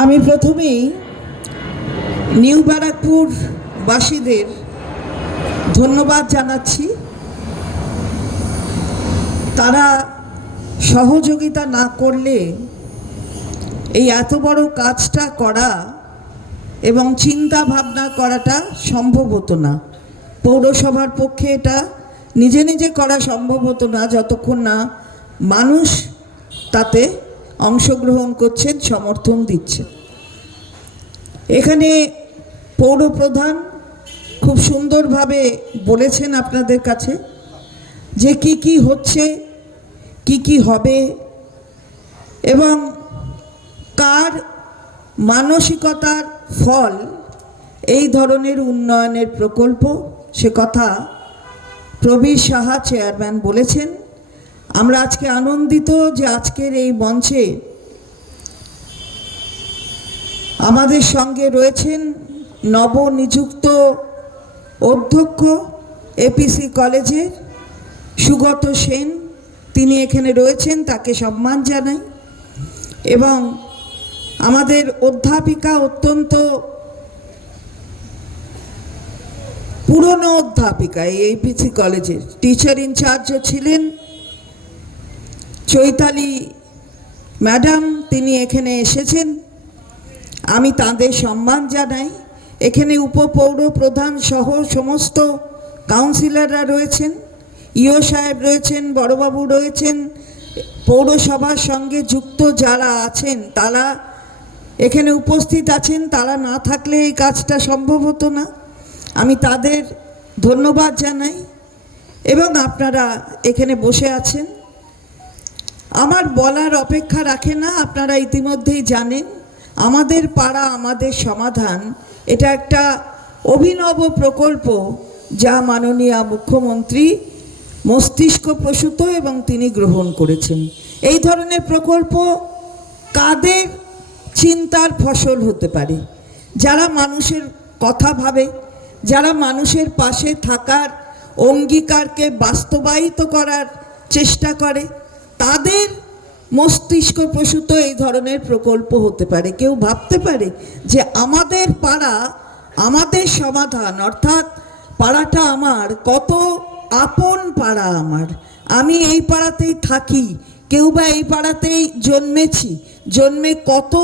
আমি প্রথমেই নিউ ব্যারাকপুর বাসীদের ধন্যবাদ জানাচ্ছি। তারা সহযোগিতা না করলে এই এত বড় কাজটা করা এবং চিন্তা ভাবনা করাটা সম্ভব হতো না। পৌরসভার পক্ষে এটা নিজে নিজে করা সম্ভব হতো না, যতক্ষণ না মানুষ তাতে অংশগ্রহণ করছেন, সমর্থন দিচ্ছেন। এখানে পৌরপ্রধান খুব সুন্দরভাবে বলেছেন আপনাদের কাছে যে কি কি হচ্ছে, কি কি হবে এবং কার মানসিকতার ফল এই ধরনের উন্নয়নের প্রকল্প, সে কথা প্রবীর সাহা, চেয়ারম্যান বলেছেন। আমরা আজকে আনন্দিত যে আজকের এই মঞ্চে আমাদের সঙ্গে রয়েছেন নবনিযুক্ত অধ্যক্ষ এপিসি কলেজের সুগত সেন। তিনি এখানে রয়েছেন, তাকে সম্মান জানাই। এবং আমাদের অধ্যাপিকা অত্যন্ত পুরনো অধ্যাপিকা, এই এপিসি কলেজের। টিচার ইনচার্জও ছিলেন। চৈতালি ম্যাডাম, তিনি এখানে এসেছেন। আমি তাদের সম্মান জানাই। এখানে উপপৌর প্রধান সহ সমস্ত কাউন্সিলররা রয়েছেন। ইও সাহেব রয়েছেন, বড়বাবু রয়েছেন। পৌরসভার সঙ্গে যুক্ত যারা আছেন, তারা এখানে উপস্থিত আছেন। তারা না থাকলে এই কাজটা সম্ভব হতো না। আমি তাদের ধন্যবাদ জানাই। এবং আপনারা এখানে বসে আছেন। আমার বলার অপেক্ষা রাখে না, আপনারা ইতিমধ্যেই জানেন। আমাদের পাড়া, আমাদের সমাধান, এটা একটা অভিনব প্রকল্প যা মাননীয় মুখ্যমন্ত্রী মস্তিষ্ক প্রসূত এবং তিনি গ্রহণ করেছেন। এই ধরনের প্রকল্প কাদের চিন্তার ফসল হতে পারে? যারা মানুষের কথা ভাবে, যারা মানুষের পাশে থাকার অঙ্গীকারকে বাস্তবায়িত করার চেষ্টা করে তাদের মস্তিষ্ক প্রসূত এই ধরনের প্রকল্প হতে পারে। কেউ ভাবতে পারে যে আমাদের পাড়া, আমাদের সমাধান, অর্থাৎ পাড়াটা আমার, কত আপন পাড়া আমার। আমি এই পাড়াতেই থাকি, কেউ বা এই পাড়াতেই জন্মেছি, জন্মে কত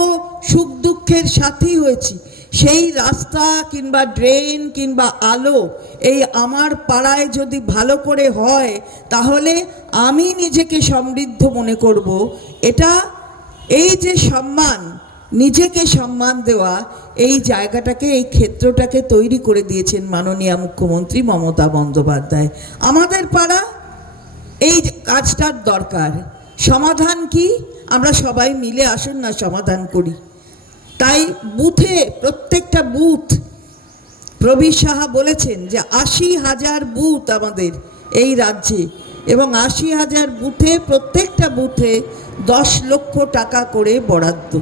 সুখ দুঃখের সাথী হয়েছি। সেই রাস্তা কিংবা ড্রেন কিংবা আলো এই আমার পাড়ায় যদি ভালো করে হয়, তাহলে আমি নিজেকে সমৃদ্ধ মনে করব। এটা এই যে সম্মান, নিজেকে সম্মান দেওয়া, এই জায়গাটাকে, এই ক্ষেত্রটাকে তৈরি করে দিয়েছেন মাননীয় মুখ্যমন্ত্রী মমতা বন্দ্যোপাধ্যায়। আমাদের পাড়া এই কাজটার দরকার। সমাধান কি? আমরা সবাই মিলে আসুন না সমাধান করি। তাই বুথে প্রত্যেকটা বুথ, প্রবীর সাহা বলেছেন যে আশি হাজার বুথ আমাদের এই রাজ্যে এবং আশি হাজার বুথে প্রত্যেকটা বুথে দশ লক্ষ টাকা করে বরাদ্দ।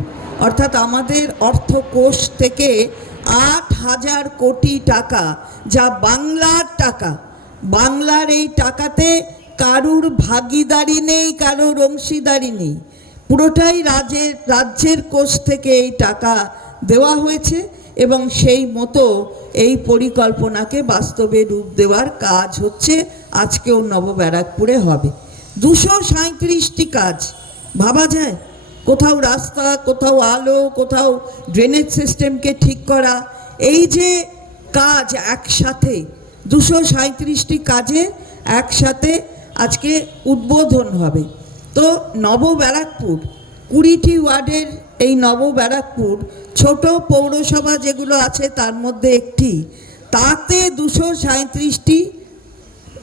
অর্থাৎ আমাদের অর্থকোষ থেকে আট হাজার কোটি টাকা যা বাংলার টাকা, বাংলার এই টাকাতে কারুর ভাগিদারি নেই, কারুর অংশীদারি নেই। পুরোটাই রাজ্যের রাজ্যের কোষ থেকে এই টাকা দেওয়া হয়েছে এবং সেই মতো এই পরিকল্পনাকে বাস্তবে রূপ দেওয়ার কাজ হচ্ছে। আজকেও নবব্যারাকপুরে হবে। দুশো সাঁত্রিশটি কাজ। ভাবা যায়, কোথাও রাস্তা, কোথাও আলো, কোথাও ড্রেনেজ সিস্টেমকে ঠিক করা। এই যে কাজ একসাথে, দুশো সাঁত্রিশটি কাজে একসাথে আজকে উদ্বোধন হবে। তো নব ব্যারাকপুর কুড়িটি ওয়ার্ডের এই নব ব্যারাকপুর ছোট পৌরসভা যেগুলো আছে তার মধ্যে একটি। তাতে দুশো সাঁত্রিশটি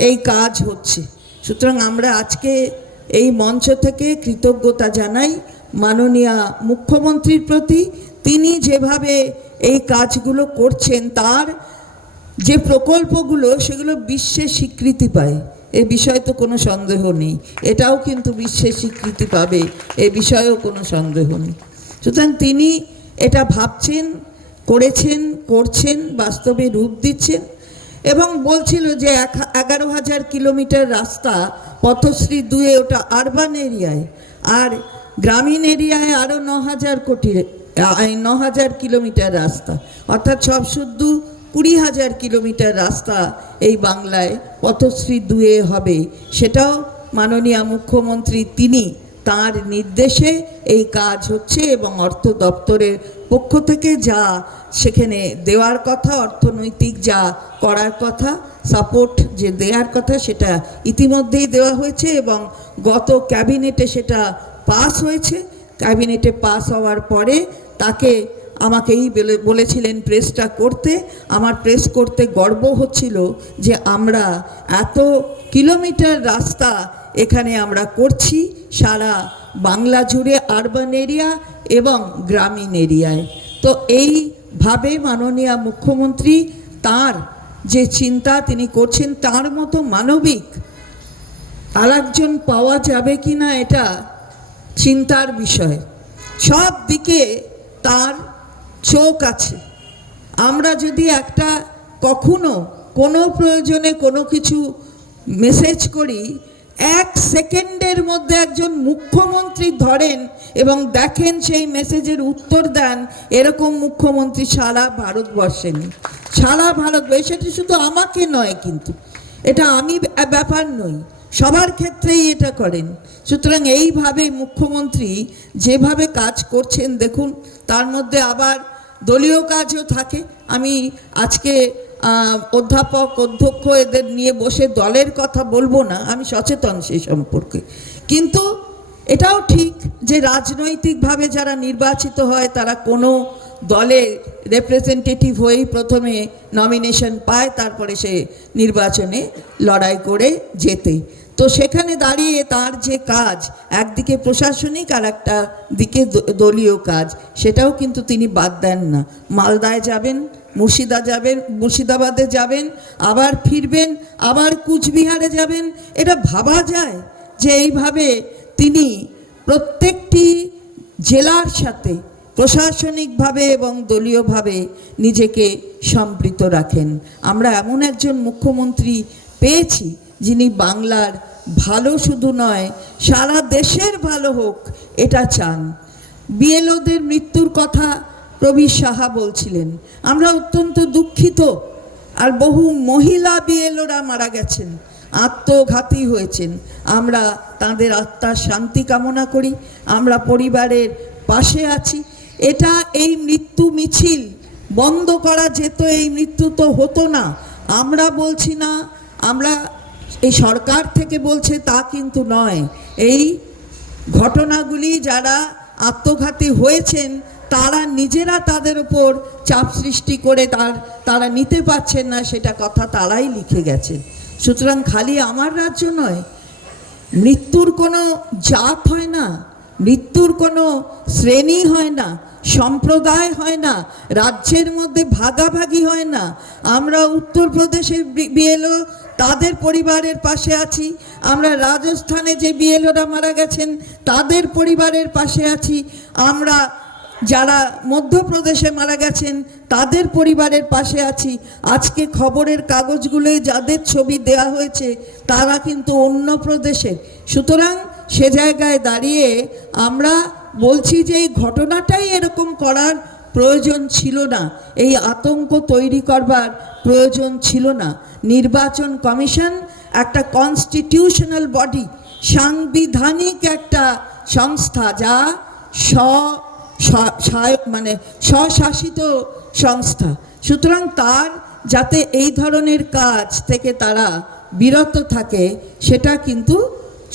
এই কাজ হচ্ছে। সুতরাং আমরা আজকে এই মঞ্চ থেকে কৃতজ্ঞতা জানাই মাননীয় মুখ্যমন্ত্রীর প্রতি। তিনি যেভাবে এই কাজগুলো করছেন, তার যে প্রকল্পগুলো, সেগুলো বিশ্বে স্বীকৃতি পায়। এ বিষয়ে তো কোনো সন্দেহ নেই। এটাও কিন্তু বিশ্বে স্বীকৃতি পাবে, এ বিষয়েও কোনো সন্দেহ নেই। সুতরাং তিনি এটা ভাবছেন, করেছেন, করছেন, বাস্তবে রূপ দিচ্ছেন এবং বলছিল যে এগারো হাজার কিলোমিটার রাস্তা পথশ্রী দুয়ে ওটা আরবান এরিয়ায় আর গ্রামীণ এরিয়ায় আরও ন হাজার কোটি ন হাজার কিলোমিটার রাস্তা। অর্থাৎ সব শুদ্ধ কুড়ি হাজার কিলোমিটার রাস্তা এই বাংলায়, পথশ্রী দুয়ে হবে। সেটাও মাননীয় মুখ্যমন্ত্রী, তিনি তার নির্দেশে এই কাজ হচ্ছে এবং অর্থ দপ্তরের পক্ষ থেকে যা সেখানে দেওয়ার কথা, অর্থনৈতিক যা করার কথা, সাপোর্ট যে দেওয়ার কথা, সেটা ইতিমধ্যেই দেওয়া হয়েছে এবং গত ক্যাবিনেটে সেটা পাস হয়েছে। ক্যাবিনেটে পাস হওয়ার পরে তাকে আমাকেই বলে- বলেছিলেন প্রেসটা করতে। আমার প্রেস করতে গর্ব হচ্ছিল যে আমরা এত কিলোমিটার রাস্তা এখানে আমরা করছি সারা বাংলা জুড়ে আরবান এরিয়া এবং গ্রামীণ এরিয়ায়। তো এইভাবে মাননীয় মুখ্যমন্ত্রী তার যে চিন্তা তিনি করছেন তার মতো মানবিক আরেকজন পাওয়া যাবে কি না এটা চিন্তার বিষয়। সব দিকে তার চোখ আছে। আমরা যদি একটা কখনো কোনো প্রয়োজনে কোনো কিছু মেসেজ করি, এক সেকেন্ডের মধ্যে একজন মুখ্যমন্ত্রী ধরেন এবং দেখেন সেই মেসেজের উত্তর দেন, এরকম মুখ্যমন্ত্রী সারা ভারতবর্ষে নেই। সারা ভারতবর্ষে, সেটা শুধু আমাকে নয় কিন্তু, এটা আমি ব্য- ব্যাপার নই, সবার ক্ষেত্রেই এটা করেন। সুতরাং এইভাবে মুখ্যমন্ত্রী যেভাবে কাজ করছেন, দেখুন, তার মধ্যে আবার দলীয় কাজও থাকে। আমি আজকে অধ্যাপক, অধ্যক্ষ এদের নিয়ে বসে দলের কথা বলব না, আমি সচেতন সেই সম্পর্কে। কিন্তু এটাও ঠিক যে রাজনৈতিকভাবে যারা নির্বাচিত হয়, তারা কোনো দলে রেপ্রেজেন্টেটিভ হয়েই প্রথমে নমিনেশন পায়, তারপরে সে নির্বাচনে লড়াই করে যেতে। তো সেখানে দাঁড়িয়ে তার যে কাজ, একদিকে প্রশাসনিক আর একটা দিকে দলীয় কাজ, সেটাও কিন্তু তিনি বাদ দেন না। মালদায় যাবেন, মুর্শিদা যাবেন, মুর্শিদাবাদে যাবেন, আবার ফিরবেন, আবার কুচবিহারে যাবেন, এটা ভাবা যায় যে এইভাবে তিনি প্রত্যেকটি জেলার সাথে প্রশাসনিকভাবে এবং দলীয়ভাবে নিজেকে সম্পৃক্ত রাখেন। আমরা এমন একজন মুখ্যমন্ত্রী পেয়েছি, যিনি বাংলার ভালো শুধু নয়, সারা দেশের ভালো হোক, এটা চান। বিএলওদের মৃত্যুর কথা প্রবীর সাহা বলছিলেন। আমরা অত্যন্ত দুঃখিত, আর বহু মহিলা বিএলওরা মারা গেছেন, আত্মঘাতী হয়েছেন। আমরা তাদের আত্মার শান্তি কামনা করি, আমরা পরিবারের পাশে আছি। এটা এই মৃত্যু মিছিল বন্ধ করা যেত, এই মৃত্যু তো হতো না। আমরা বলছি না আমরা এই সরকার থেকে বলছে তা কিন্তু নয়। এই ঘটনাগুলি যারা আত্মঘাতী হয়েছেন, তারা নিজেরা তাদের উপর চাপ সৃষ্টি করে তার, তারা নিতে পারছেন না, সেটা কথা তারাই লিখে গেছে। সুতরাং খালি আমার রাজ্য নয়, মৃত্যুর কোনো জাত হয় না, মৃত্যুর কোনো শ্রেণি হয় না, সম্প্রদায় হয় না, রাজ্যের মধ্যে ভাগাভাগি হয় না। আমরা উত্তরপ্রদেশের বিএলও তাদের পরিবারের পাশে আছি। আমরা রাজস্থানে যে বিএলওরা মারা গেছেন, তাদের পরিবারের পাশে আছি। আমরা যারা মধ্যপ্রদেশে মারা গেছেন, তাদের পরিবারের পাশে আছি। আজকে খবরের কাগজগুলোয় যাদের ছবি দেওয়া হয়েছে, তারা কিন্তু অন্য প্রদেশে। সুতরাং সে জায়গায় দাঁড়িয়ে আমরা বলছি যে এই ঘটনাটাই এরকম করার প্রয়োজন ছিল না। এই আতঙ্ক তৈরি করবার প্রয়োজন ছিল না। নির্বাচন কমিশন একটা কনস্টিটিউশনাল বডি সাংবিধানিক একটা সংস্থা যা স্ব মানে স্বশাসিত সংস্থা। সুতরাং তার যাতে এই ধরনের কাজ থেকে তারা বিরত থাকে, সেটা কিন্তু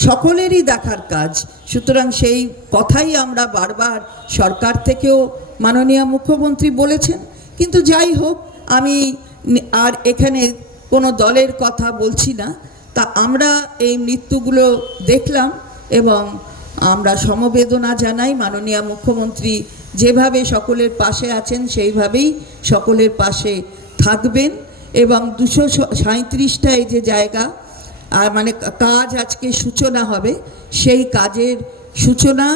সকলেরই দেখার কাজ। সুতরাং সেই কথাই আমরা বারবার সরকার থেকেও মাননীয় মুখ্যমন্ত্রী বলেছেন। কিন্তু যাই হোক, আমি আর এখানে কোনো দলের কথা বলছি না। তা আমরা এই মৃত্যুগুলো দেখলাম এবং আমরা সমবেদনা জানাই মাননীয় মুখ্যমন্ত্রী যেভাবে সকলের পাশে আছেন, সেইভাবেই সকলের পাশে থাকবেন এবং দুশো সাঁত্রিশটায় যে জায়গা, আর মানে কাজ আজকে সূচনা হবে, সেই কাজের সূচনা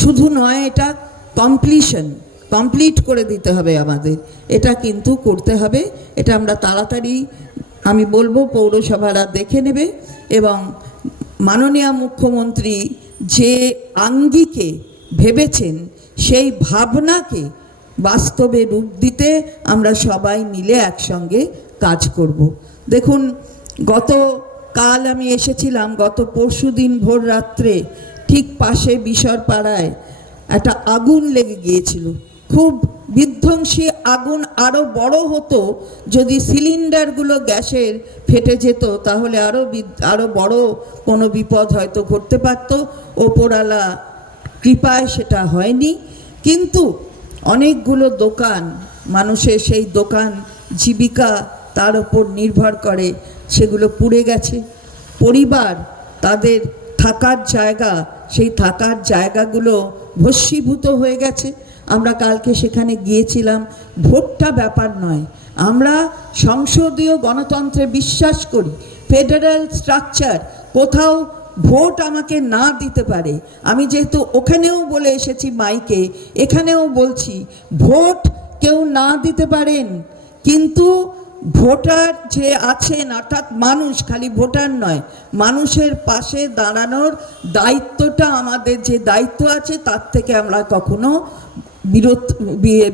শুধু নয়, এটা কমপ্লিশন কমপ্লিট করে দিতে হবে আমাদের। এটা কিন্তু করতে হবে। এটা আমরা তাড়াতাড়ি, আমি বলব, পৌরসভারা দেখে নেবে এবং মাননীয় মুখ্যমন্ত্রী যে আঙ্গিকে ভেবেছেন, সেই ভাবনাকে বাস্তবে রূপ দিতে আমরা সবাই মিলে একসঙ্গে কাজ করব। দেখুন, গত কাল আমি এসেছিলাম, গত পরশু দিন ভোর রাত্রে ঠিক পাশে বিশর পাড়ায় একটা আগুন লেগে গিয়েছিল। খুব বিধ্বংসী আগুন আরও বড় হতো, যদি সিলিন্ডারগুলো গ্যাসের ফেটে যেত, তাহলে আরও আরও বড় কোনো বিপদ হয়তো ঘটতে পারত। ওপরালা কৃপায় সেটা হয়নি। কিন্তু অনেকগুলো দোকান, মানুষের সেই দোকান জীবিকা তার ওপর নির্ভর করে, সেগুলো পুড়ে গেছে। পরিবার তাদের থাকার জায়গা, সেই থাকার জায়গাগুলো ভস্মীভূত হয়ে গেছে। আমরা কালকে সেখানে গিয়েছিলাম। ভোটটা ব্যাপার নয়। আমরা সংসদীয় গণতন্ত্রে বিশ্বাস করি। ফেডারেল স্ট্রাকচার কোথাও ভোট আমাকে না দিতে পারে। আমি যেহেতু ওখানেও বলে এসেছি মাইকে, এখানেও বলছি, ভোট কেউ না দিতে পারেন। কিন্তু ভোটার যে আছেন, অর্থাৎ মানুষ, খালি ভোটার নয়, মানুষের পাশে দাঁড়ানোর দায়িত্বটা আমাদের যে দায়িত্ব আছে, তার থেকে আমরা কখনো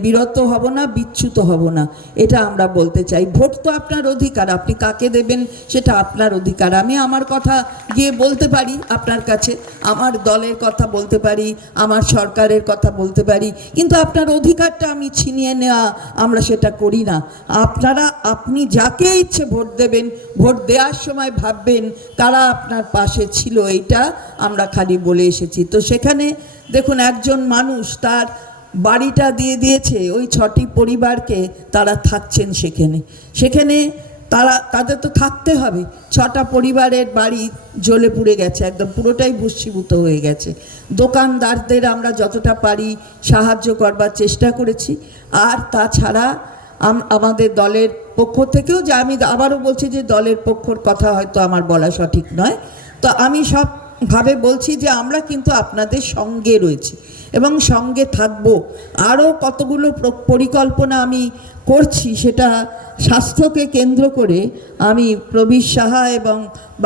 বিরত হব না, বিচ্যুত হব না। এটা আমরা বলতে চাই। ভোট তো আপনার অধিকার, আপনি কাকে দেবেন সেটা আপনার অধিকার। আমি আমার কথা গিয়ে বলতে পারি আপনার কাছে, আমার দলের কথা বলতে পারি, আমার সরকারের কথা বলতে পারি, কিন্তু আপনার অধিকারটা আমি ছিনিয়ে নেওয়া আমরা সেটা করি না। আপনারা, আপনি যাকে ইচ্ছে ভোট দেবেন, ভোট দেওয়ার সময় ভাববেন তারা আপনার পাশে ছিল, এইটা আমরা খালি বলে এসেছি। তো সেখানে দেখুন, একজন মানুষ তার বাড়িটা দিয়ে দিয়েছে ওই ছটি পরিবারকে তারা থাকছেন সেখানে। সেখানে তারা, তাদের তো থাকতে হবে। ছটা পরিবারের বাড়ি জ্বলে পুড়ে গেছে, একদম পুরোটাই ভস্মীভূত হয়ে গেছে। দোকানদারদের আমরা যতটা পারি সাহায্য করবার চেষ্টা করেছি। আর তাছাড়া আমাদের দলের পক্ষ থেকেও যে আমি আবারও বলছি যে দলের পক্ষর কথা হয়তো আমার বলা সঠিক নয়। তো আমি সব ভাবে বলছি যে আমরা কিন্তু আপনাদের সঙ্গে রয়েছি এবং সঙ্গে থাকব। আরও কতগুলো পরিকল্পনা আমি করছি সেটা স্বাস্থ্যকে কেন্দ্র করে আমি প্রবীর সাহা এবং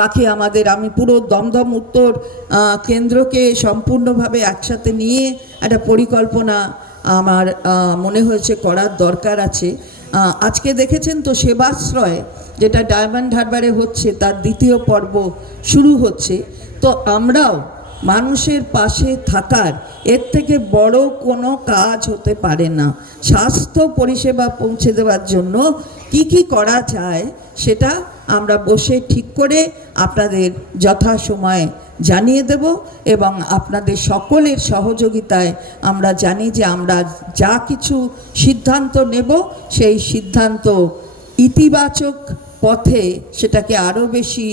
বাকি আমাদের, আমি পুরো দমদম উত্তর কেন্দ্রকে সম্পূর্ণভাবে একসাথে নিয়ে একটা পরিকল্পনা আমার মনে হয়েছে করার দরকার আছে। আজকে দেখেছেন তো সেবাশ্রয়, যেটা ডায়মন্ড হারবারে হচ্ছে, তার দ্বিতীয় পর্ব শুরু হচ্ছে। তো আমরাও মানুষের পাশে থাকার, এর থেকে বড় কোনো কাজ হতে পারে না। স্বাস্থ্য পরিষেবা পৌঁছে দেওয়ার জন্য কি কি করা যায় সেটা আমরা বসে ঠিক করে আপনাদের যথাসময়ে জানিয়ে দেব এবং আপনাদের সকলের সহযোগিতায় আমরা জানি যে আমরা যা কিছু সিদ্ধান্ত নেব, সেই সিদ্ধান্ত ইতিবাচক পথে সেটাকে আরও বেশি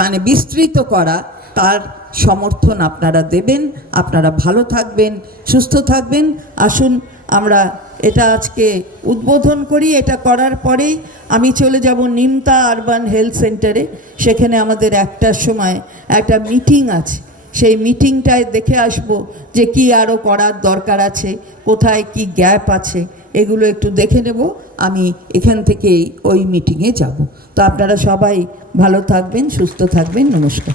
মানে বিস্তৃত করা, তার সমর্থন আপনারা দেবেন, আপনারা ভালো থাকবেন, সুস্থ থাকবেন। আসুন, আমরা এটা আজকে উদ্বোধন করি, এটা করার পরেই আমি চলে যাব নিমতা আরবান হেলথ সেন্টারে সেখানে আমাদের একটার সময় একটা মিটিং আছে। সেই মিটিংটায় দেখে আসব যে কি আরও করার দরকার আছে, কোথায় কি গ্যাপ আছে। এগুলো একটু দেখে নেব। আমি এখান থেকেই ওই মিটিংয়ে যাব। তো আপনারা সবাই ভালো থাকবেন, সুস্থ থাকবেন। নমস্কার।